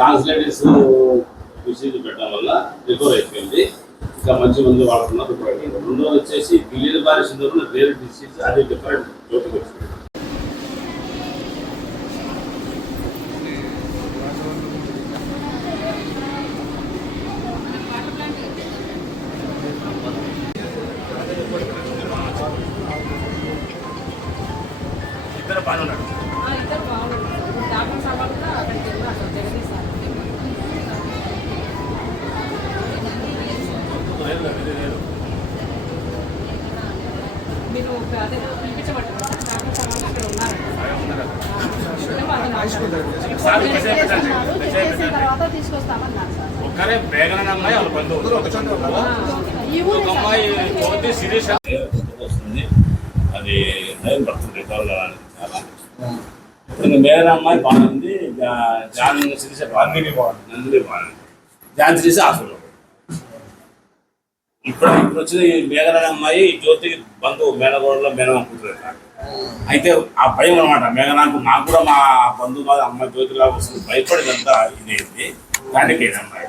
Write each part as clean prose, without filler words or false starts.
Translators విసిజ్ పెట్టడం వల్ల recover అయిపోయింది. ఇంకా మంచి మంది వాడుతున్నారు. రెండోది వచ్చేసి గిల్లెల బారి సిండ్రోమ్ రేర్ డిసీజ్, అది డిఫరెంట్ చోటుకు వచ్చింది. ఇద్దరు బాగున్నాడు. మీరు ఒక్కరే బేగన అమ్మాయి వాళ్ళ బంధువులు ఒక అమ్మాయి పోతే సిరీస్ వస్తుంది. అది భయం పడుతుంది చాలా. బేగన అమ్మాయి బాగుంది. జాన్ సిరీస్ నందిని బాగుంది. జాన్ సిరీస్ హాస్పిటల్. ఇప్పుడు వచ్చిన ఈ మేఘన అమ్మాయి జ్యోతికి బంధువు మేనగోడలో మేనమా కూతురు. అయితే ఆ భయం అనమాట మేఘనాకు. నాకు కూడా మా బంధువు కాదు అమ్మాయి జ్యోతిలాగా వస్తుంది భయపడినంతా ఇదేంటి దానికి అమ్మాయి.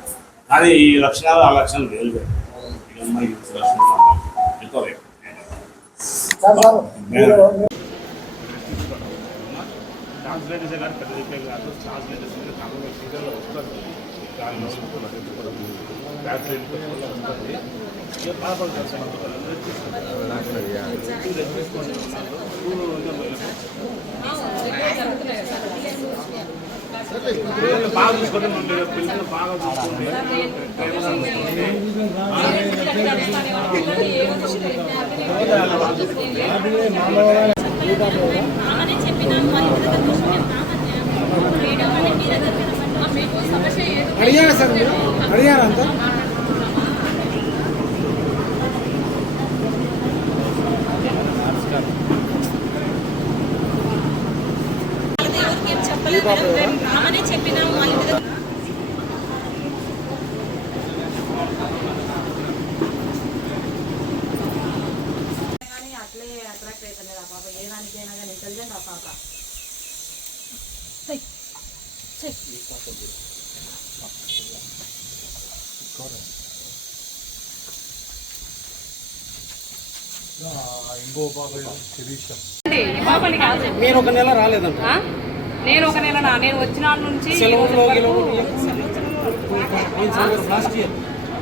కానీ ఈ లక్షణాలు ఆ లక్షణాలు వేరు. ఈ అమ్మాయి లక్షణాలు ఎక్కువ ట్రాన్స్లేటర్స్ కానీ పెద్ద రిపేర్ కాదు. ట్రాన్స్లేటర్స్ సీజన్లో వస్తుంది. వస్తుంది బాగా చూసుకోండి. పిల్లలు బాగా చూసుకోండి. అడిగారా సార్? అడిగారా అంతా? అట్లే అట్రాక్ట్ అవుతుంది ఆ పాప. ఏ దానికైనా కానీ ఇంటెలిజెంట్ ఆ పాప. మీరు ఒక నెల రాలేదంట. నేను ఒక నెల నేను వచ్చిన నుంచి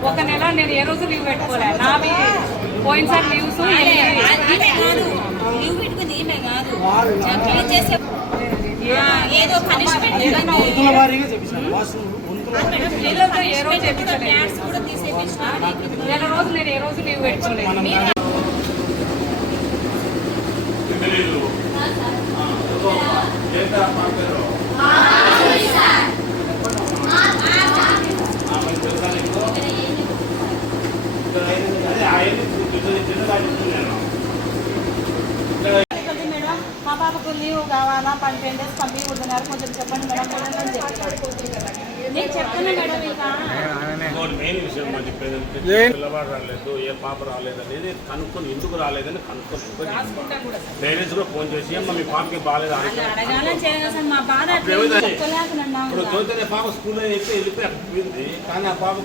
ఒక నెల నేను ఏ రోజు లీవ్ పెట్టుకోలే. నావి పోయినసారి లీవ్స్ లీవ్ పెట్టుకుని ఏమే కాదు ఏదో పనిష్మెంట్ పిల్లలతో ఏ రోజు నెల రోజు నేను ఏ రోజు లీవ్ పెట్టుకోలేదు. మా పాపకు లీవ్ కావాలా 10 days పంపించకూడదున్నారు. కొంచెం చెప్పండి మేడం. నేను చెప్తాను మేడం. మెయిన్ విషయం మా చెప్పేదంటే పిల్లవాడు రాలేదు, ఏ పాప రాలేదు అనేది కనుక్కొని ఎందుకు రాలేదని కనుక్కొని పేరెంట్స్ కూడా ఫోన్ చేసి అమ్మ మీ పాపకి బాగాలేదు ఇప్పుడు చదువుతున్న పాప స్కూల్లో అయితే వెళ్ళిపోయింది. కానీ ఆ పాప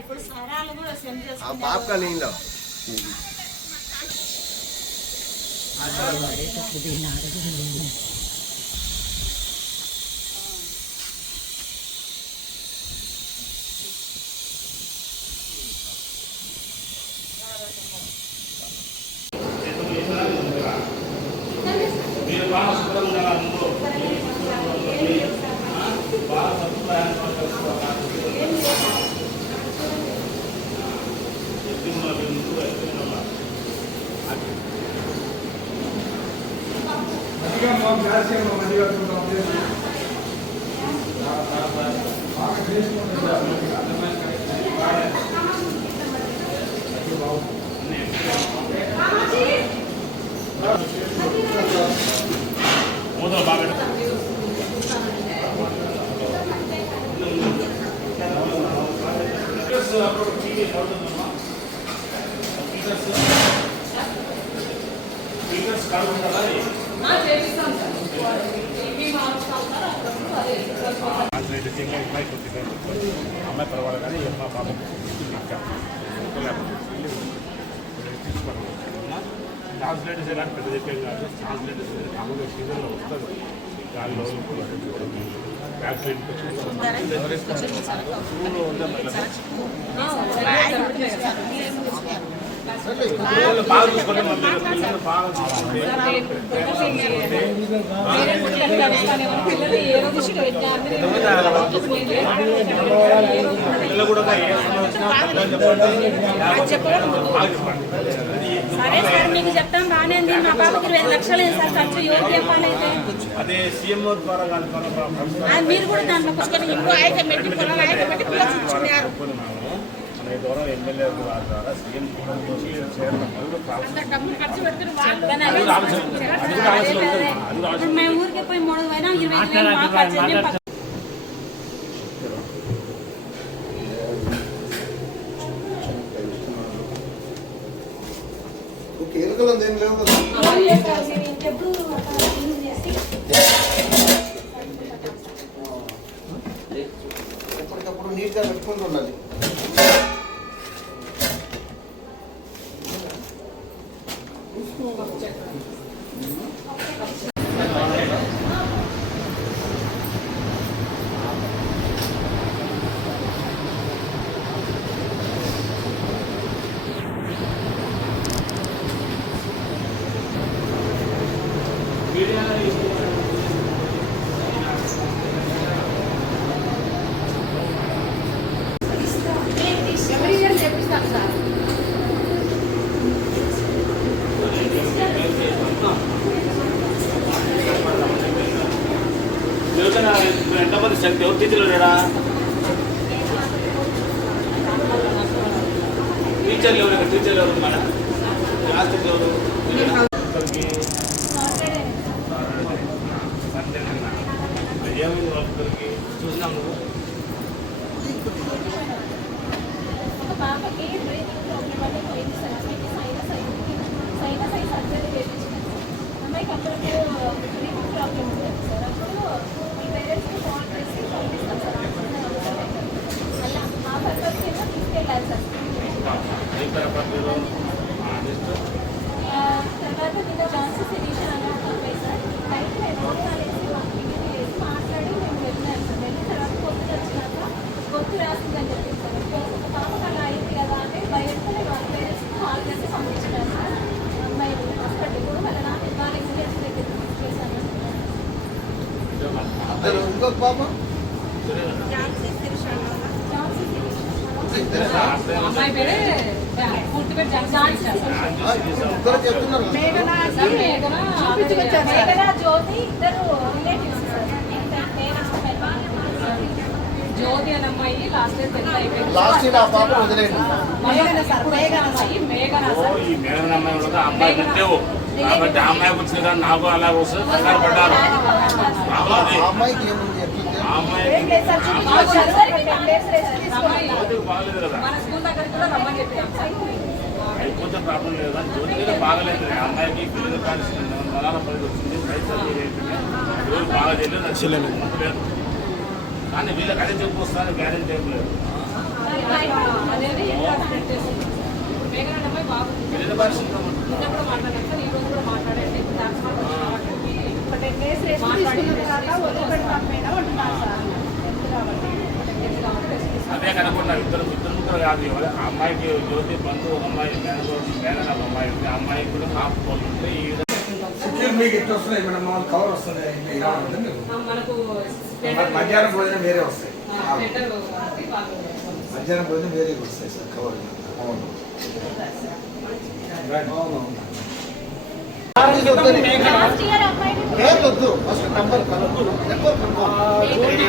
ఇప్పుడు సరాలు కూడా సెండ్ చేస్తాను. बाप का नहीं लो Gracias. మూతలు బాగా అమ్మాయి పర్వాలేదు కానీ మా పాప ట్రాన్స్లేటర్స్ ఎలాంటి పెద్ద చెప్పేం కాదు. ట్రాన్స్లేటర్స్ మామూలుగా సీజన్లో వస్తుంది గాలిలో బ్యాక్ పెయిన్ బాగా చూసుకోండి. బాగా పిల్లలు కూడా ఏ సరే సార్ మీకు చెప్తాం బాగానే ఉంది. మా పాపకి 20 లక్షలు సార్ ఖర్చు ఎవరికి చెప్పాలైతే అదే సీఎంఓ ద్వారా మీరు కూడా దాంట్లో పుస్తకం ఇంకో ఆయన పెట్టి పొలం ఆయన పెట్టి పిల్లలు చూసుకున్నారు. ద్వారా ఎమ్మెల్యే ద్వారా సీఎం డబ్బులు ఖర్చు పెడుతున్నారు వాళ్ళు. మేము ఊరికే పోయి 3 అయినా 25,000 మా ఖర్చు. కేరళలో ఏం లేవు కదా. ఎప్పటికప్పుడు నీట్గా పెట్టుకుంటూ ఉండాలి. ఎంతమంది శక్తి ఎవరు టీచర్లు లేరా? టీచర్లు ఎవరు? టీచర్లు ఎవరు? మన క్లాస్ టీచర్ ఎవరు? ఏమైంది వాళ్ళకి చూసినాము. పాపకి బ్రీతింగ్ ప్రాబ్లం వల్ల పోయింది సార్. అమ్మాయికి సైనస్ సర్జరీ చేయించినాను సార్. అమ్మాయికి అప్పుడప్పుడు బ్రీతింగ్ ప్రాబ్లం ఉంటుంది సార్. అప్పుడు మీ పేరెంట్స్కి ఫోన్ చేసి పంపిస్తాం సార్. అలా ఆ పర్పస్ కింద తీసుకెళ్ళాలి సార్. తర్వాత నిన్న జాన్సన్ ఎడిషన్ అన్న అబ్బాయి సార్ నైట్ ఎమోషనల్ వేసి ఇంటికి వేసి మాట్లాడి మేము వెళ్ళినాం సార్. వెళ్ళిన తర్వాత పొద్దున వచ్చినాక గొంతు రాసిందని చెప్పింది సార్. పాపకు అలా అయింది కదా అంటే బయటకు వాళ్ళ పేరెంట్స్కి కాల్ చేసి పంపించినారు సార్. అమ్మాయి హాస్పిటల్ కూడా వాళ్ళ నాన్న వాళ్ళ ఇండియన్స్ దగ్గర తీసుకెళ్ళాను. ఇంకొక పాప అమ్మాయి పేరే పూర్తి పేరు జాన్సన్. ఇద్దరు చెప్తున్నారు. మేఘనా జ్యోతి ఇద్దరు రిలేటివ్స్ సార్. జ్యోతి అనే అమ్మాయి లాస్ట్ ఇయర్ పెద్ద అయిపోయింది. లాస్ట్ ఇయర్ ఆ పాప వదిలేండి. మేఘన సార్. ఈ మేఘన అమ్మాయి ఉండగా అమ్మాయి పెట్టేవు కాబట్టి ఆ అమ్మాయి వచ్చింది కానీ నాకు అలాగ వస్తుంది కంగారు పడ్డారు. ఆ అమ్మాయికి ఏముంది ఎట్లా? ఆ అమ్మాయికి బాగలేదు కదా. మన స్కూల్ దగ్గరికి కూడా రమ్మని చెప్పాం సార్. అయిపోతే ప్రాబ్లం లేదు కానీ జ్యోతిగా బాగలేదు. ఆ అమ్మాయికి పిల్లలు కలిసి మలాల పని వచ్చింది. రైతు రోజు బాగా చేయలేదు నచ్చలేదు. కానీ వీళ్ళకి అదే చెప్పు వస్తాను గ్యారెంటీ ఏం లేదు. అనేది ట్రాన్స్లేట్ చేస్తుంది. మేఘన అనే అమ్మాయి బాగుంది. పిల్లల పరిస్థితి నిన్న కూడా మాట్లాడాను సార్. ఈ రోజు కూడా మాట్లాడండి. ఒక 10 days రెస్ట్ తీసుకున్న తర్వాత వదిలిపెడతాం మేడం అంటున్నారు సార్. అదే కనుకున్నా ఇద్దరు ముగ్గురు కాదు. ఆ అమ్మాయికి జ్యోతి బంధువు ఒక అమ్మాయి మేఘన ఒక అమ్మాయి ఉంది. ఆ అమ్మాయికి కూడా కాపు పోతుంటే ఈ మీకు ఎట్లా వస్తున్నాయి మేడం? మామూలు కవర్ వస్తుంది ఇలా ఉంటుంది మీకు. మనకు మధ్యాహ్నం భోజనం వేరే వస్తాయి. లెటర్ మధ్యాహ్నం భోజనం వేరే వస్తాయి సార్ కవర్. అవును. లాస్ట్ ఇయర్ అమ్మాయిని పేర్లు వద్దు, ఫస్ట్ నెంబర్ కనుక్కో.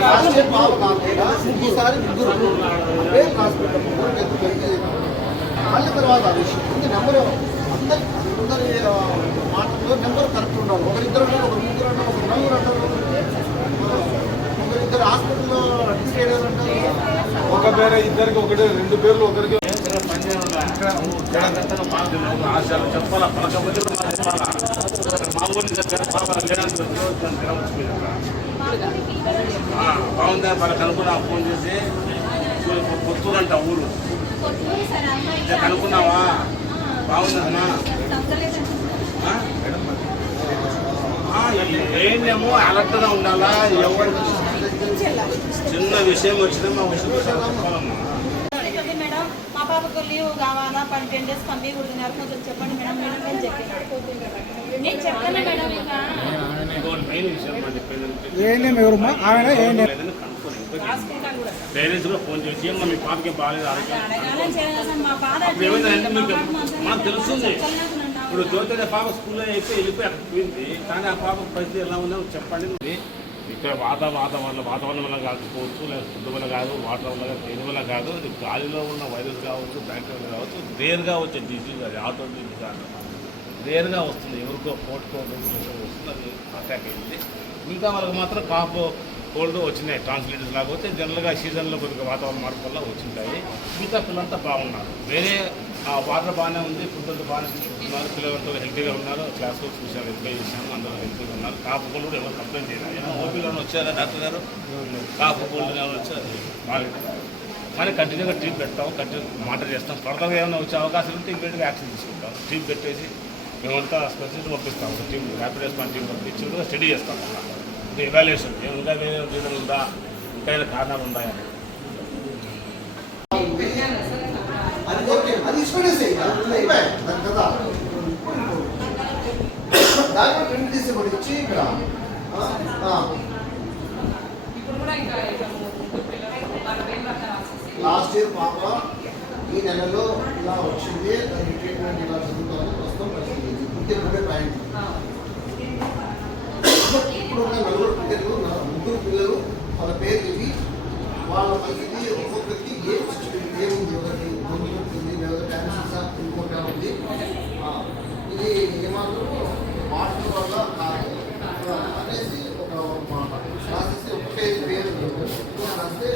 లాస్ట్ ఇయర్ పాప కాకుండా ఈసారి ముగ్గురు పేరు రాసిపెట్టాం. మళ్ళీ తర్వాత ఆ విషయం ముందు నెంబరు అందరి మాటల్లో నెంబర్ కరెక్ట్ ఉండాలి. ఒకరిద్దరు ఉన్నారు, ఒకరు ముగ్గురు అంటారు, ఒకరు నలుగురు అంటారు, ఒకరిద్దరు హాస్పిటల్లో అడ్మిట్ అయ్యారు అంటారు. ఒక పేరు ఇద్దరికి ఒకటి, రెండు పేర్లు ఒకరికి. జాగ్రత్తగా బాగుంటుంది ఆశలు చెప్పాలా, పలకపోతే చెప్పాలా. మా ఊరిని బాగుందా వాళ్ళకి అనుకున్నా, ఫోన్ చేసి కొత్తూరు అంట ఊరు కొత్తూరు సార్ అమ్మాయి కనుక్కున్నావా? బాగుందమ్మా. ఏంటేమో అలర్ట్గా ఉండాలా. ఎవరికి చిన్న విషయం వచ్చినా మా విషయం చెప్పాలమ్మా. మేడం మా పాపకు లీవ్ కావాలా, 10 days పంపించకూడదు, కొంచెం చెప్పండి మేడం. మేడం నేను చెప్పాను, నేను చెప్తాను మేడం. ఇంకా మెయిన్ విషయం చెప్పేది పేరెంట్స్ కూడా ఫోన్ చేసి అమ్మ మీ పాపకి బాగాలేదు ఆరోగ్యం అడగాలని చేయాలి సార్. మా బాధ అప్పుడు ఏమైందంటే మీకు మనకు తెలుస్తుంది. ఇప్పుడు జ్యోతి పాప స్కూల్లో అయితే వెళ్ళిపోయి అక్కడ పోయింది, కానీ ఆ పాప పరిస్థితి ఎలా ఉందో చెప్పండి. ఇక్కడ వాతావరణం వల్ల కాకపోవచ్చు, లేదా ఫుడ్ వల్ల కాదు, వాటర్ వల్ల కాదు, దేని వల్ల కాదు, అది గాలిలో ఉన్న వైరస్ కావచ్చు, బ్యాక్టీరియా కావచ్చు, రేర్గా వచ్చే డిసీజ్, అది ఆటో డిసీజ్ కాదు, రేర్గా వస్తుంది. ఎవరికో పోటుకో వస్తుంది, అది అటాక్ అయింది. ఇంకా వాళ్ళకి మాత్రం కాఫ్ కోల్డ్ వచ్చినాయి, ట్రాన్స్లేటర్స్ లాగా వచ్చి జనరల్గా సీజన్లో కొద్దిగా వాతావరణ మార్పు వల్ల వచ్చింటాయి. మిగతా పిల్లలంతా బాగున్నారు. వేరే వాటర్ బాగానే ఉంది, ఫుడ్ అంతా బాగానే తీసుకుంటున్నారు, పిల్లలంతా హెల్తీగా ఉన్నారు. క్లాస్ వర్క్స్ విషయాలు ఎంజాయ్ చేశాము, అందరూ హెల్తీగా ఉన్నారు. కాఫ్ కోల్డ్ కూడా ఎవరు కంప్లైంట్ చేయలేదు. ఏమో ఓపీలోనే వచ్చారా డాక్టర్ గారు, కాఫ్ కోల్డ్ వచ్చారు బాగాలేదు. కానీ కంటిన్యూగా టీమ్ పెడతాం, కంటిన్యూ మానిటర్ చేస్తాం. ఫర్దర్గా ఏమైనా వచ్చే అవకాశం ఉంటే ఇమీడియట్గా యాక్షన్ తీసుకుంటాం. టీం పెట్టేసి మేమంతా స్పెషలిస్ట్ పంపిస్తాం, ఒక టీం ర్యాపిడ్ రెస్పాన్స్ టీం పంపించి కూడా స్టడీ చేస్తాం. ఇది ఎవాల్యుయేషన్ ఇంకా వేరే రీజన్ ఉందా, ఇంకా ఏదైనా కారణాలు ఉన్నాయని. అది ఓకే, అది ఇష్టపడేసేయి కదా. దాంట్లో ప్రింట్ తీసి కూడా ఇచ్చి ఇక్కడ ఇప్పుడు కూడా ఇంకా లాస్ట్ ఇయర్ పాప ఈ నెలలో ఇలా వచ్చింది, దాని ట్రీట్మెంట్ ఇలా జరుగుతుంది, ప్రస్తుతం పరిస్థితి ఇప్పుడే పాయింట్. ఇప్పుడు ఉన్న నలుగురు పిల్లలు, ముగ్గురు పిల్లలు వాళ్ళ పేరు ఇవి, వాళ్ళ పరిస్థితి ఒక్కొక్కరికి ఏముంది, ఒకటి గొంతు ఉంటుంది, లేదా క్యాన్సర్ ఇంకొకటి ఉంది. ఇది ఏమాత్రం వాటర్ వల్ల అనేసి ఒక మాట రాసేసి ఒక పేరు రాస్తే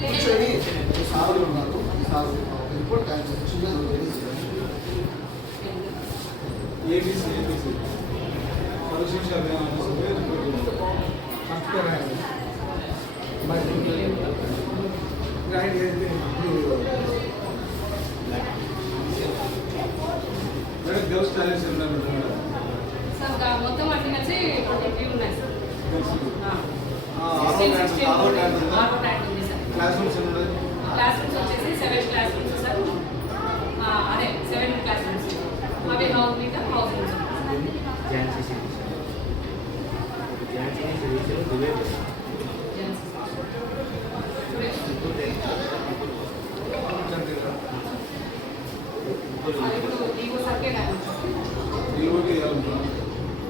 కూర్చొని సార్లు ఉన్నారు, ఈ సార్లు రిపోర్ట్ చిన్నది ఏబీసీ పరిశీలించాలి. గర్ల్స్ టాయిలెట్స్ సార్ మొత్తం అన్ని కలిసి 23 ఉన్నాయి సార్. క్లాస్ రూమ్స్ ఉన్నాయి. క్లాస్ రూమ్స్ వచ్చేసి 7 క్లాస్ రూమ్స్ సార్. అదే 7 క్లాస్ రూమ్స్ అవి హౌస్ రూమ్స్.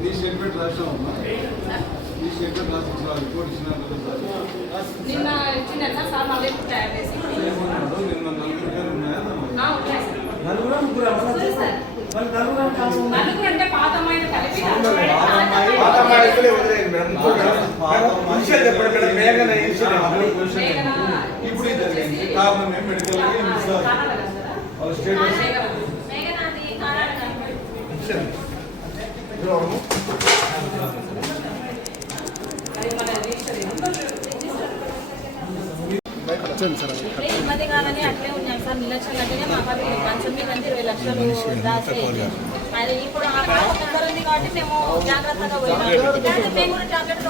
ఈ స్టేట్మెంట్ రాసినా ఈ స్టేట్మెంట్ రాసి రిపోర్ట్ ఇచ్చిన నిన్న ఇచ్చిందా సార్ మళ్ళీ తయారు చేసి నిన్న నలుగురు పేరు ఉన్నాయా? ఉన్నాయి సార్. నలుగురు అంటే పాతమైన కలిపి ఇప్పుడు కారణం ఏం మెడికల్ వాళ్ళ స్టేట్మెంట్ మేఘనాది కారాడు ఇబ్బంది కాదని అట్లే ఉన్నాం సార్. నిర్లక్ష్యం అంటేనే మా పాప పంచం మీద 20 లక్షలు రాసేది. అది ఇప్పుడు ఆ పాప ముందర ఉంది కాబట్టి మేము జాగ్రత్తగా పోయినాం. మేము కూడా టాబ్లెట్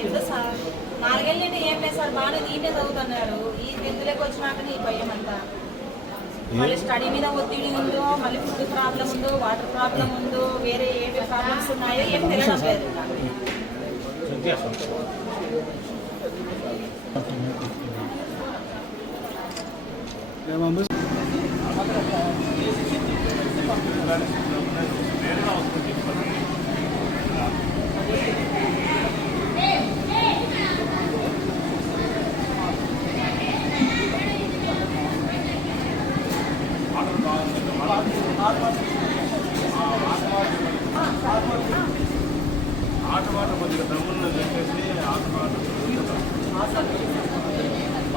ఎందుకు సార్ 4 ఏళ్ళ నుండి ఏం లేదు సార్, బాగానే దీంటే చదువుతున్నాడు. ఈ 10th వచ్చినాక ఈ భయం అంతా మళ్ళీ స్టడీ మీద ఒత్తిడి ఉందో, మళ్ళీ ఫుడ్ ప్రాబ్లం ఉందో, వాటర్ ప్రాబ్లం ఉందో, వేరే ఏమి ప్రాబ్లమ్స్ ఉన్నాయో ఏం తెలియడం లేదు.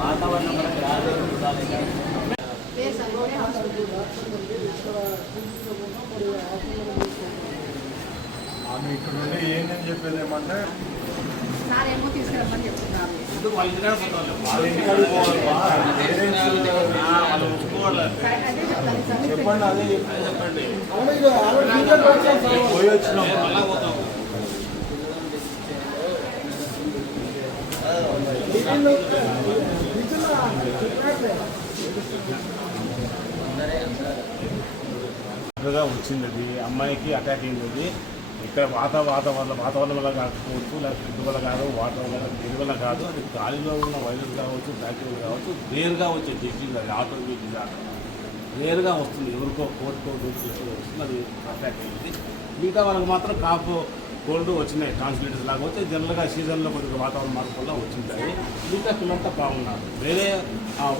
వాతావరణం మనకు రాలేదు ఆమె ఇక్కడ నుండి ఏంటని చెప్పేది ఏమంటే సార్ ఏమో తీసుకురమ్మని చెప్తున్నారు. వాళ్ళ ఇంటికాడ పోతారు, వాళ్ళ ఇంటికాడ పోవాలి, వాళ్ళు ఉంచుకోవాలి. అదే చెప్తాను సార్. చెప్పండి, అదే చెప్పండి పోయి వచ్చినాం. అలా పోతాం. వచ్చింది అది అమ్మాయికి అటాక్ అయింది. ఇక్కడ వాతావరణం వల్ల కాకపోవచ్చు, లేకపోతే ఫుడ్ వల్ల కాదు, వాటర్ వల్ల దేని వల్ల కాదు, అది గాలిలో ఉన్న వైరస్ కావచ్చు, బ్యాక్టీరియా కావచ్చు, రేరుగా వచ్చే డిసీజ్ అది ఆటోమేటిక్ డిజార్డర్ రేరుగా వస్తుంది. ఎవరికో కోర్టుకో వస్తుంది, అది అటాక్ అయింది. మిగతా వాళ్ళకి మాత్రం కాపు కోల్డ్ వచ్చినాయి, ట్రాన్స్లేటర్స్ లాగా వచ్చి జనరల్గా సీజన్లో కొద్దిగా వాతావరణ మార్పు వల్ల వచ్చింటాయి. మిగతా పిల్లలంతా బాగున్నారు, వేరే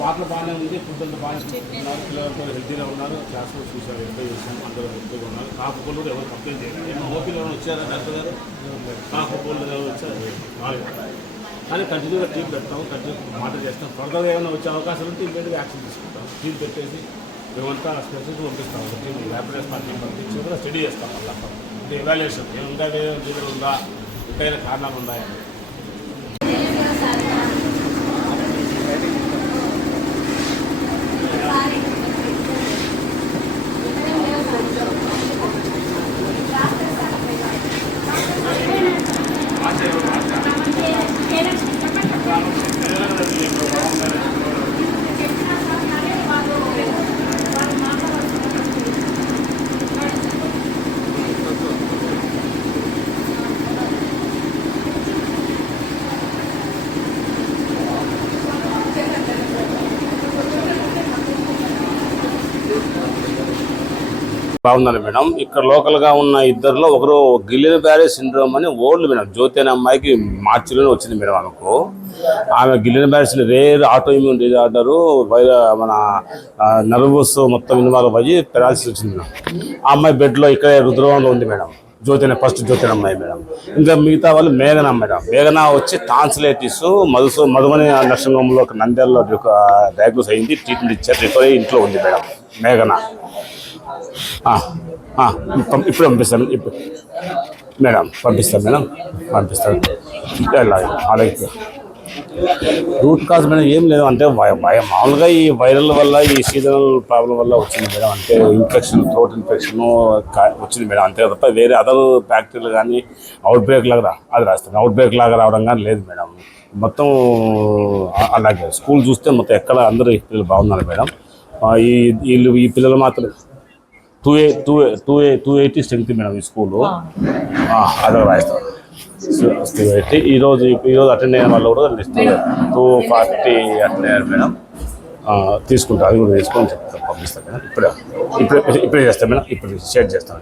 వాటర్ బాగానే ఉంది, ఫుడ్ అంతా బాగానే తీసుకుంటున్నారు, పిల్లలతో హెల్తీగా ఉన్నారు, క్లాస్లో చూసారు, ఎంజాయ్ చేసాము, అందరూ హెల్తీగా ఉన్నారు. కాపు కోల్డ్ ఎవరు కంప్లైంట్ చేయలేదు. ఏమో ఓపీలో ఎవరైనా వచ్చారా డాక్టర్ గారు? కాపు కోల్డ్ ఎవరు వచ్చారు? కానీ కంటిన్యూగా టీం పెడతాము, కంటిన్యూ మాట చేస్తాం. ఫర్దర్గా ఏమైనా వచ్చే అవకాశాలు ఉంటే ఇమీడియట్గా యాక్షన్ తీసుకుంటాం. టీం పెట్టేసి మేమంతా స్పెషల్స్ పంపిస్తాం, టీం ర్యాపిడ్ రెస్పాన్స్ టీం పంపించి కూడా స్టడీ చేస్తాం. మళ్ళీ అంటే ఎవాల్యుయేషన్ ఇంకా వేరే జీవులు ఉందా, ఇంకా కారణాలు ఉన్నాయని. బాగుందండి మేడం. ఇక్కడ లోకల్గా ఉన్న ఇద్దరిలో ఒకరు గిల్లెన్ బ్యారే సిండ్రోమ్ అని ఓల్డ్ మేడం, జ్యోతి అనే అమ్మాయికి మార్చిలోనే వచ్చింది మేడం. ఆమె గిల్లెన్ బ్యారే రేర్ ఆటో ఇమ్యూన్ డిజార్డరు, మన నర్వస్ మొత్తం ఇన్వాల్వ్ అయ్యి పెరాలసిస్ వచ్చింది మేడం. ఆ అమ్మాయి బెడ్లో ఇక్కడే రుద్రవంలో ఉంది మేడం. ఫస్ట్ జ్యోతి అనే అమ్మాయి మేడం. ఇంకా మిగతా వాళ్ళు మేఘన మేడం. మేఘన వచ్చి టాన్సిలైటిస్ మధుమని నర్సింహంలో నంద్యాలలో డయాగ్నోస్ అయింది, ట్రీట్మెంట్ ఇచ్చారు, రికవరీ ఇంట్లో ఉంది మేడం. మేఘన ఇప్పుడు పంపిస్తాను మేడం, పంపిస్తాను అలాగే. రూట్ కాజ్ మేడం ఏం లేదు, అంటే మామూలుగా ఈ వైరల్ వల్ల, ఈ సీజనల్ ప్రాబ్లం వల్ల వచ్చింది మేడం. అంటే ఇన్ఫెక్షన్, థ్రోట్ ఇన్ఫెక్షన్ వచ్చింది మేడం, అంతే తప్ప వేరే అదర్ బ్యాక్టీరియల్ కానీ అవుట్ బ్రేక్ లాగా అది రాస్తాను. అవుట్ బ్రేక్ లాగా రావడం కానీ లేదు మేడం. మొత్తం అలాగే స్కూల్ చూస్తే మొత్తం ఎక్కడ అందరూ పిల్లలు బాగున్నారు మేడం. ఈ పిల్లలు మాత్రం 280 స్ట్రెంత్ మేడం ఈ స్కూలు. అదే రాస్తాం 280. ఈరోజు అటెండ్ అయిన వాళ్ళు కూడా 240 అటెండ్ అయ్యారు మేడం. తీసుకుంటాం, అది కూడా తీసుకొని చెప్తాను, పంపిస్తాను మేడం. ఇప్పుడే చేస్తాను మేడం, ఇప్పుడు షేర్ చేస్తాను.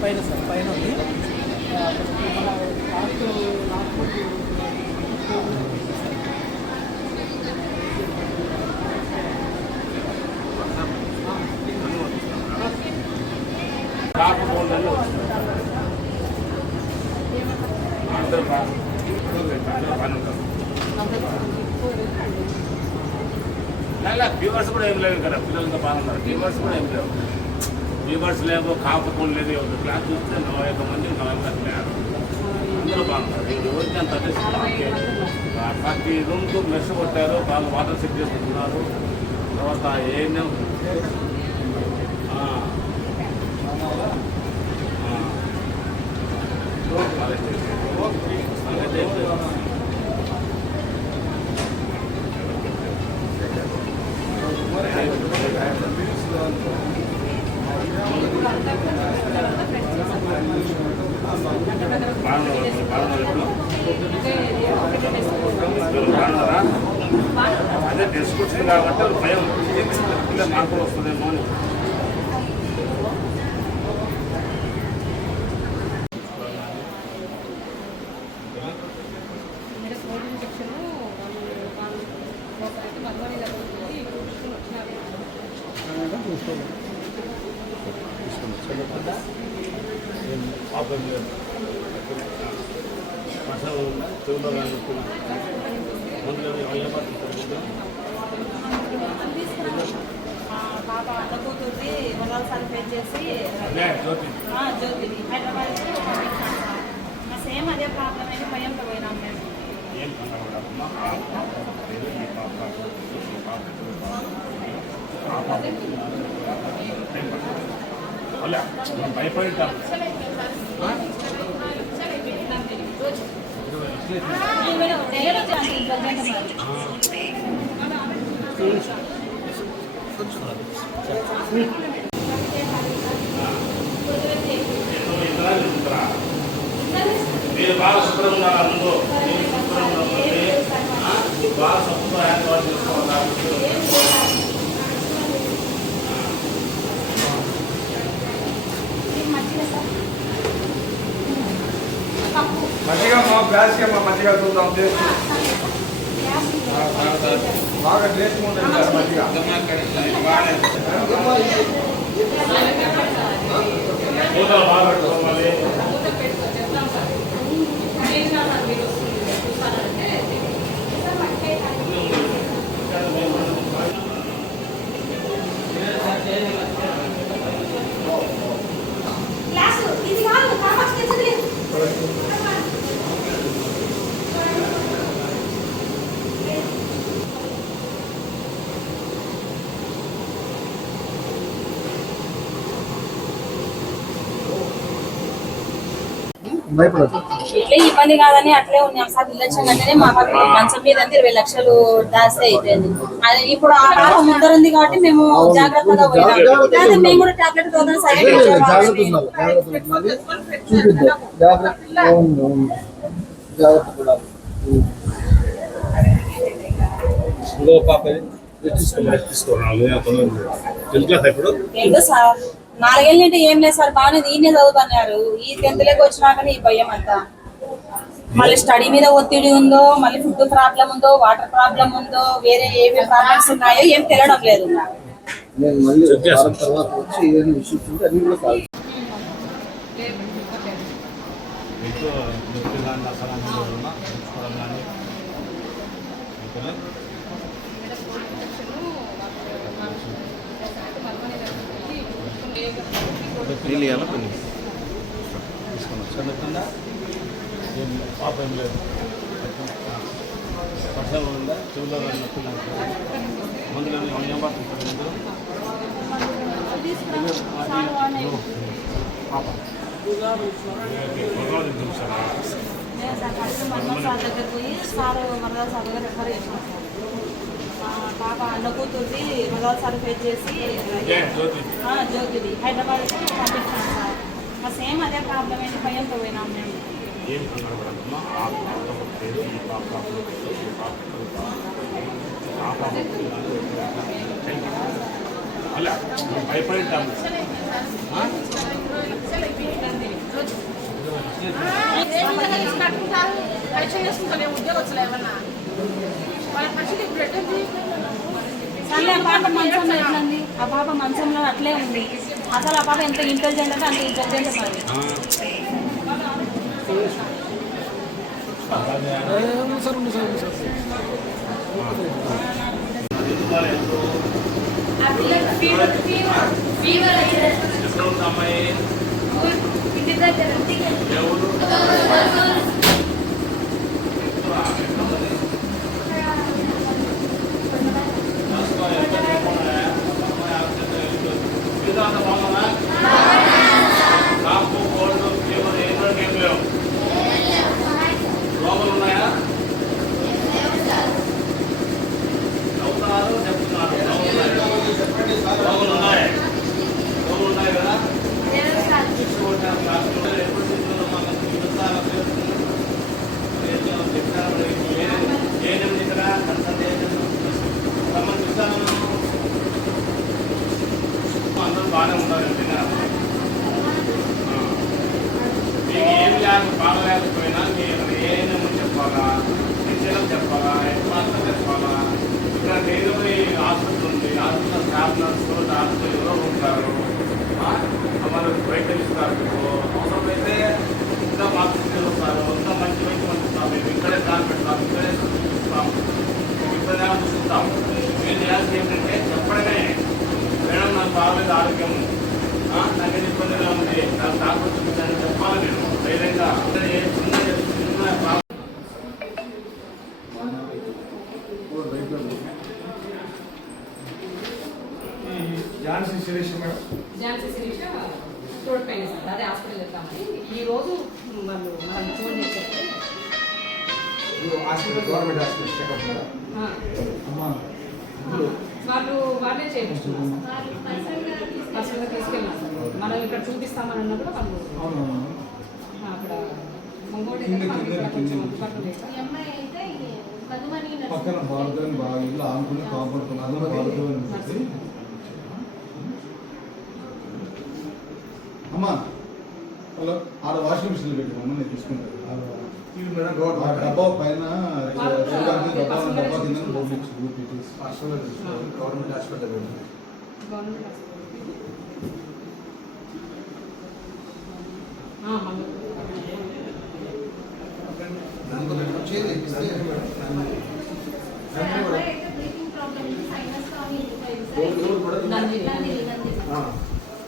పైన సార్ పైన ఉంది. అందరూ ఫీవర్స్ కూడా ఏం లేవు కదా, పిల్లలతో బాగున్నారు. ఫీవర్స్ కూడా ఏం లేవు, ఫీవర్స్ లేవు, కాపుకోండి లేదు. క్లాస్ చూస్తే 40 మంది 40 లేరు, అందరూ బాగున్నారు. ఎవరికి అంత ప్రతి రూమ్కు మెస్ కొట్టారు, వాళ్ళు వాటర్ సెట్ చేసుకుంటున్నారు. తర్వాత ఏఎన్ఎం అదే టెస్ట్ వచ్చింది కాబట్టి భయం నాకు కూడా వస్తుందేమో అని. పాప అన్న కూతుర్ది మొదటిసారి ఫేస్ చేసి జ్యోతి జ్యోతిని హైదరాబాద్ పంపించాను సార్. సేమ్ అదే ప్రాబ్లం అయితే భయంతో పోయినాం మేము. ఏం కనబడమ్మా భయపడతాం. మీరు బాగా శుభ్రంగా ముందు బాగా శుభ్రంగా ఏర్పాటు చేసుకోవాలి. మంచిగా మా బ్యాచ్కి మా మంచిగా చూద్దాం, టేస్ట్ బాగా టేస్ట్ ఉంటుంది సార్. మంచిగా కూతలు బాగా పెట్టుకోవాలి. ఇట్లే ఇబ్బంది కాదని అట్లే ఉన్నాం సార్. నిర్లక్ష్యం అంటేనే మా మంచం మీద 20 లక్షలు దాస్తే అయిపోయింది. అది ఇప్పుడు ఆ పాప ముందర ఉంది కాబట్టి మేము జాగ్రత్తగా పోయినాం. లేదా మేము కూడా టాబ్లెట్ తోదాం సార్. 4 ఏళ్ళ నుండి ఏం లేదు సార్, బాగానే దీన్నే చదువుతున్నారు. ఈ 10th లోకి వచ్చినాకనే ఈ భయం అంతా. మళ్ళీ స్టడీ మీద ఒత్తిడి ఉందో, మళ్ళీ ఫుడ్ ప్రాబ్లం ఉందో, వాటర్ ప్రాబ్లం ఉందో, వేరే ఏమి ప్రాబ్లమ్స్ ఉన్నాయో ఏం తెలియడం లేదు. నేను మళ్ళీ వారం తర్వాత వచ్చి ఏదైనా ఇష్యూస్ ఉంటే అన్ని కూడా కాదు. పాప ఏం లేదు, పర్సనల్ ఉందా, చెవులో మందులు ఏం పడుతుంది పాప దగ్గర పోయి సార్ వరదా సార్ దగ్గర రెఫర్ చేసినాం సార్. పాప అన్న కూతుర్ది మొదటి సార్ ఫేస్ చేసి జ్యోతిది హైదరాబాద్ పంపించాను సార్. సేమ్ అదే ప్రాబ్లం అయితే భయంతో పోయినాం మేము. ఏం కనబడమ్మా అలా భయపడతాము. సర్లే ఆ పాప మంచంలో ఎట్లంది, ఆ పాప మంచంలో అట్లే ఉంది. అసలు ఆ పాప ఎంత ఇంటెలిజెంట్ అంటే అంత ఇంటెలిజెంట్ మరి. ఆ పిల్లకి ఫీవర్ ఎక్కడ ఉంది అమ్మాయి? ఇంటి దగ్గర ఎవరు? కాపు కోల్డ్ ఫీవర్ ఏం లేవు. లోపలు ఉన్నాయా? అవుతున్నారు చెప్తున్నారు. లోపలు ఉన్నాయి. లోపలు ఉన్నాయి కదా? అందరూ బాగానే ఉన్నారండి. మీకు ఏం బాగలేకపోయినా మీరు ఏమేమో చెప్పాలా, టీచర్లు చెప్పాలా, హెడ్ మాస్టర్ చెప్పాలా. ఇక్కడ నేను హాస్పిటల్ ఉంది, హాస్పిటల్ స్టాఫ్ నర్సు డాక్టర్ ఎవరో ఉంటారు, వాళ్ళు వైద్యం ఇస్తారు. మీకు అవసరమైతే ఇంకా మార్క్స్ వస్తారు, ఇంకా మంచి వైద్యం అందిస్తాం. మేము ఇక్కడే కాల్ పెడతాం, ఇక్కడే చూపిస్తాం, ఇక్కడే చూస్తాం. మీరు చేయాల్సింది ఏంటంటే చెప్పడమే, మేడం నాకు బాగలేదు ఆరోగ్యం, నాకు ఇబ్బందిగా ఉంది, నాకు డాక్టర్ చూపించాలని చెప్పాలి. నేను ధైర్యంగా చిన్న ఝాన్సీ శిరీష్ మేడం. ఝాన్సీ శిరీష తోడు పైన సార్, అదే హాస్పిటల్ వెళ్తామని ఈరోజు వాళ్ళు మనం ఫోన్ చేశారు. Government hospital checkup madam. అమ్మా వాళ్ళు వాళ్ళే చేయించుకున్నారు పర్సనల్గా తీసుకెళ్ళినారు సార్. మనం ఇక్కడ చూపిస్తామని అన్నా కూడా వాళ్ళు అక్కడ మంగోడి కొంచెం అందుబాటులో లేదు సార్. ఈ అమ్మాయి అయితే మధుమణి పక్కన భారతని బాగా ఇల్లు ఆనుకుని కాపాడుతున్నారు. భారతని అమ్మా వాళ్ళ ఆడ వాషింగ్ మిషన్లు పెట్టుకోమని నేను తీసుకుంటాను. డబ్బా పైన డబ్బా కింద government hospital government breathing problem sinus కానీ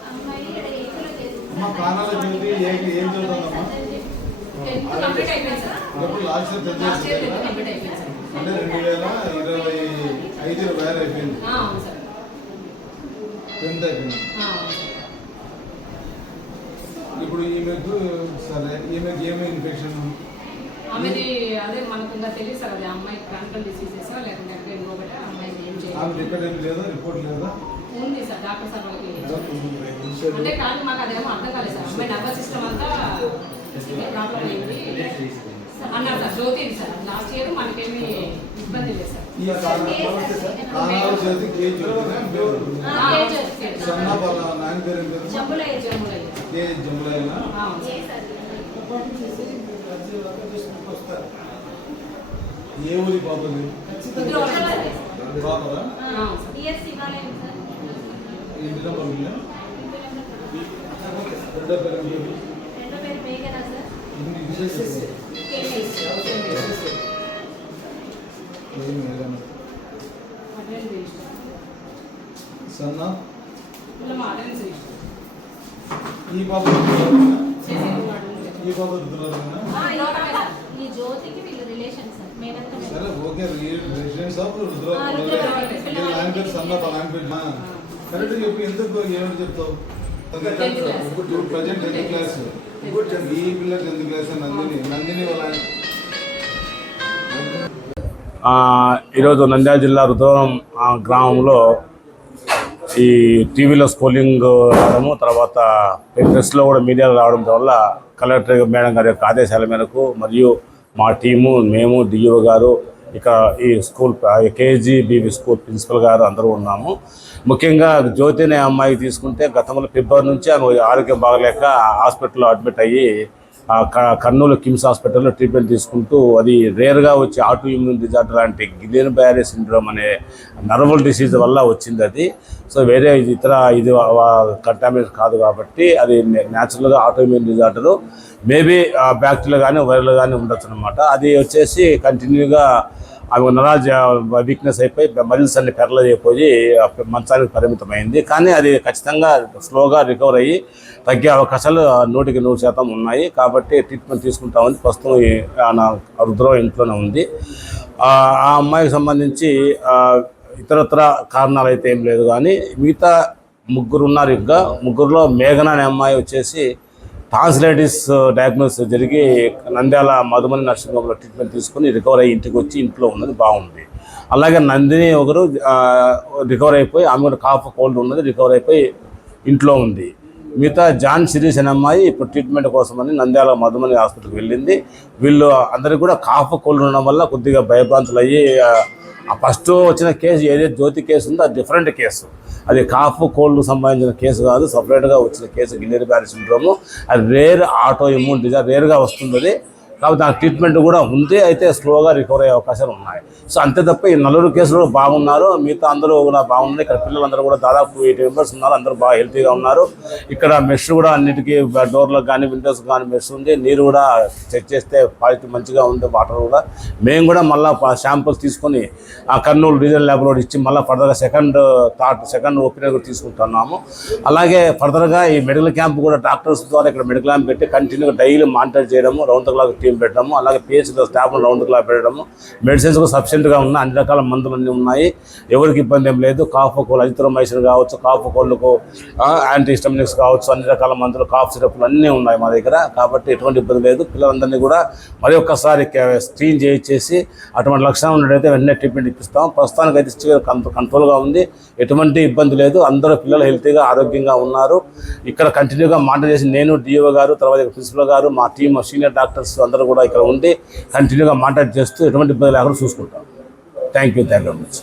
అమ్మాయి అమ్మ ప్రాణాల జ్యోతి ఏం చదువుతుందమ్మా? కంప్లీట్ అయిపోయింది సార్. ఎప్పుడు last year last year complete అయిపోయింది సార్. అంటే 2025 వేరే అయిపోయింది. అవును సార్. 10th అయిపోయింది. ఇప్పుడు ఈమెకు సరే ఈమెకు ఏమి ఇన్ఫెక్షన్? ఆమెది అదే మనకు ఇంకా తెలియదు సార్. అది అమ్మాయి క్రానికల్ డిసీజెస్ లేకపోతే ఇంకోటి అమ్మాయికి ఏం ఆమె చేయాలి రికార్డ్ ఏం లేదా, రిపోర్ట్ లేదా? ఉంది సార్. డాక్టర్ సార్ వాళ్ళకి అంటే కానీ మాకు అదేమో అర్థం కాలేదు సార్. అమ్మాయి నర్వస్ సిస్టమ్ అంతా ప్రాబ్లం అయింది అన్నారు సార్. జ్యోతి సార్ లాస్ట్ ఇయర్ మనకేమి ఇబ్బంది లేదు సార్. ఈ ప్రాణాల జ్యోతి కే సన్న వాళ్ళ నాయన పేరు ఏం పేరు? జమ్ములయ్య కే జంబులయ్య. ఏ ఊరి పాపది? పాపదా? ఇంటి నెంబర్ ఉందా? రెండో పేరు ఏం పేరు? సన్న ఈ పాప ఈ పాప ఈ జ్యోతికి వీళ్ళు రిలేషన్ సార్. మేడంతో సరే ఓకే రెసిడెన్స్ ఆఫ్ ఆయన పేరు సన్న ఆయన పేరు కరెక్ట్ చెప్పి ఎందుకు ఏమిటి చెప్తావు? Present 10th class. ఈ పిల్ల 10th క్లాస్. నందిని వాళ్ళ ఈరోజు నంద్యాల జిల్లా రుద్రవరం గ్రామంలో ఈ టీవీలో స్కూలింగ్ రావడము, తర్వాత ప్రెస్లో కూడా మీడియాలో రావడం వల్ల కలెక్టర్ మేడం గారి యొక్క ఆదేశాల మేరకు మరియు మా టీము, మేము, డిఓ గారు, ఇక ఈ స్కూల్ కేజీబీవీ స్కూల్ ప్రిన్సిపల్ గారు అందరూ ఉన్నాము. ముఖ్యంగా జ్యోతి అనే అమ్మాయి తీసుకుంటే గతంలో ఫిబ్రవరి నుంచి ఆమె ఆరోగ్యం బాగలేక హాస్పిటల్లో అడ్మిట్ అయ్యి కర్నూలు కిమ్స్ హాస్పిటల్లో ట్రీట్మెంట్ తీసుకుంటూ, అది రేర్గా వచ్చి ఆటో ఇమ్యూన్ డిజార్డర్ లాంటి గిలియన్ బ్యారీ సిండ్రోమ్ అనే నర్వల్ డిసీజ్ వల్ల వచ్చింది అది. సో వేరే ఇది కంటామినేట్ కాదు కాబట్టి అది న్యాచురల్గా auto immune disorder, maybe bacteria కానీ వైరల్ కానీ ఉండొచ్చు అనమాట. అది వచ్చేసి కంటిన్యూగా ఆమె నరాజ్ వీక్నెస్ అయిపోయి మజిల్స్ అన్ని పెరలైజ్ అయిపోయి మంచానికి పరిమితమైంది. కానీ అది ఖచ్చితంగా స్లోగా రికవర్ అయ్యి తగ్గే అవకాశాలు 100% ఉన్నాయి. కాబట్టి ట్రీట్మెంట్ తీసుకుంటామని ప్రస్తుతం రుద్రం ఇంట్లోనే ఉంది. ఆ అమ్మాయికి సంబంధించి ఇతరత్ర కారణాలు అయితే ఏం లేదు. కానీ మిగతా 3 ఉన్నారు. ఇంకా 3లో మేఘన అనే అమ్మాయి వచ్చేసి టాన్సిలైటిస్ డయాగ్నోసిస్ జరిగి నంద్యాల మధుమని నర్సింగ్ హోమ్లో ట్రీట్మెంట్ తీసుకుని రికవర్ అయ్యి ఇంటికి వచ్చి ఇంట్లో ఉన్నది, బాగుంది. అలాగే నందిని ఒకరు రికవర్ అయిపోయి, ఆమె కూడా కాఫ్ కోల్డ్ ఉన్నది, రికవర్ అయిపోయి ఇంట్లో ఉంది. మిగతా జాన్ సిరీస్ అనే అమ్మాయి ఇప్పుడు ట్రీట్మెంట్ కోసమని నంద్యాల మధుమని హాస్పిటల్కి వెళ్ళింది. వీళ్ళు అందరికీ కూడా కాఫ్ కోల్డ్ ఉండడం వల్ల కొద్దిగా భయభ్రాంతులు అయ్యి ఫస్ట్ వచ్చిన కేసు ఏదైతే జ్యోతి కేసు ఉందో అది డిఫరెంట్ కేసు. అది కాఫ్ కోల్డ్ సంబంధించిన కేసు కాదు, సపరేట్గా వచ్చిన కేసు గిల్లెరి బ్యారీ సిండ్రోము. అది రేర్ ఆటో ఇమ్యూన్ డిజార్, రేర్గా వస్తుంది. కాబట్టి దాని ట్రీట్మెంట్ కూడా ఉంది. అయితే స్లోగా రికవర్ అయ్యే అవకాశాలు ఉన్నాయి. సో అంతే తప్ప ఈ 4 కేసులు బాగున్నారు. మిగతా అందరూ కూడా బాగున్నారు. ఇక్కడ పిల్లలందరూ కూడా దాదాపు 80 మెంబర్స్ ఉన్నారు. అందరూ బాగా హెల్తీగా ఉన్నారు. ఇక్కడ మెష్ కూడా అన్నిటికీ డోర్లకు కానీ విండోస్ కానీ మెష్ ఉంది. నీరు కూడా చెక్ చేస్తే క్వాలిటీ మంచిగా ఉంది. వాటర్ కూడా మేము కూడా మళ్ళీ శాంపుల్స్ తీసుకొని కర్నూలు రీజనల్ ల్యాబ్లో ఇచ్చి మళ్ళీ ఫర్దర్గా సెకండ్ ఒపీనియన్ కూడా తీసుకుంటున్నాము. అలాగే ఫర్దర్గా ఈ మెడికల్ క్యాంప్ కూడా డాక్టర్స్ ద్వారా ఇక్కడ మెడికల్ క్యాంప్ పెట్టి కంటిన్యూగా డైలీ మానిటర్ చేయడము, రౌండ్ ద క్లాక్ టీం పెట్టడము, అలాగే పిహెచ్లో స్టాఫ్ను రౌండ్ క్లాక్ పెట్టడము, మెడిసిన్స్ కూడా సఫిషియెంట్గా ఉన్నాయి. అన్ని రకాల మందులు అన్నీ ఉన్నాయి. ఎవరికి ఇబ్బంది ఏం లేదు. కాఫ్ కోల్డ్ అజిత్రోమైసిన్ కావచ్చు, కాఫ్ కోల్డ్కు యాంటీ హిస్టమినిక్స్ కావచ్చు, అన్ని రకాల మందులు, కాఫ్ సిరప్లు అన్నీ ఉన్నాయి మా దగ్గర. కాబట్టి ఎటువంటి ఇబ్బంది లేదు. పిల్లలందరినీ కూడా మరి ఒక్కసారి స్క్రీన్ చేసి అటువంటి లక్షణం ఉన్నట్టయితే వెంటనే ట్రీట్మెంట్ ఇప్పిస్తాం. ప్రస్తుతానికి అయితే కంట్రోల్గా ఉంది. ఎటువంటి ఇబ్బంది లేదు. అందరూ పిల్లలు హెల్తీగా ఆరోగ్యంగా ఉన్నారు. ఇక్కడ కంటిన్యూగా మానిటర్ చేసి నేను, డిఓ గారు, తర్వాత ప్రిన్సిపల్ గారు, మా టీమ్ సీనియర్ డాక్టర్స్ అందరూ కూడా ఇక్కడ ఉండి కంటిన్యూగా మానిటర్ చేస్తూ ఎటువంటి ఇబ్బంది లేకుండా చూసుకుంటాం. Thank you very much.